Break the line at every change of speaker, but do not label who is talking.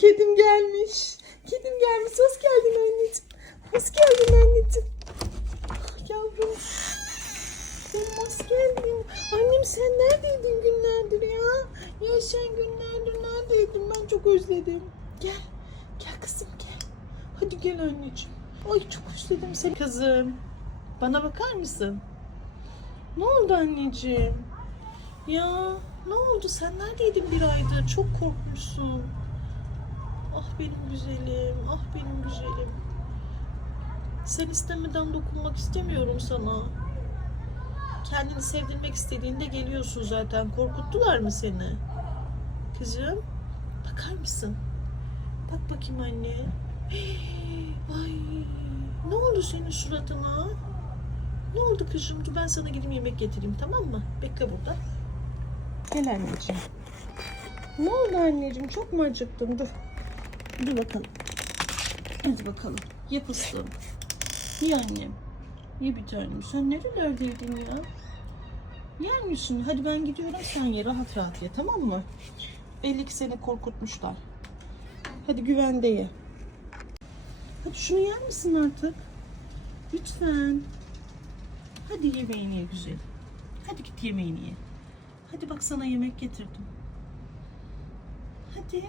kedim gelmiş. Kedim gelmiş. Hoş geldin anneciğim. Hoş geldin anneciğim. Ah, yavrum. Benim hoş geldin. Annem sen neredeydin günlerdir ya? Ya sen günlerdir neredeydin? Ben çok özledim. Gel. Gel kızım gel. Hadi gel anneciğim. Ay çok özledim seni. Kızım. Bana bakar mısın? Ne oldu anneciğim? Ya ne oldu? Sen neredeydin bir aydır? Çok korkmuşsun. Benim güzelim. Ah benim güzelim. Sen istemeden dokunmak istemiyorum sana. Kendini sevdirmek istediğinde geliyorsun zaten. Korkuttular mı seni? Kızım, bakar mısın? Bak bakayım anne. Ay, ne oldu senin suratına? Ne oldu kızım? Dur ben sana gideyim yemek getireyim tamam mı? Bekle burada. Gel anneciğim. Ne oldu anneciğim? Çok mu acıktın? Dur. Dur bakalım. Hadi bakalım. Ye fıstığım. Ye annem. Ye bir tanem. Sen nerelerdeydin ya? Yer misin? Hadi ben gidiyorum sen ye rahat rahat ye tamam mı? Belli ki seni korkutmuşlar. Hadi güvende ye. Hadi şunu yer misin artık? Lütfen. Hadi yemeğini ye güzel. Hadi git yemeğini ye. Hadi bak sana yemek getirdim. Hadi.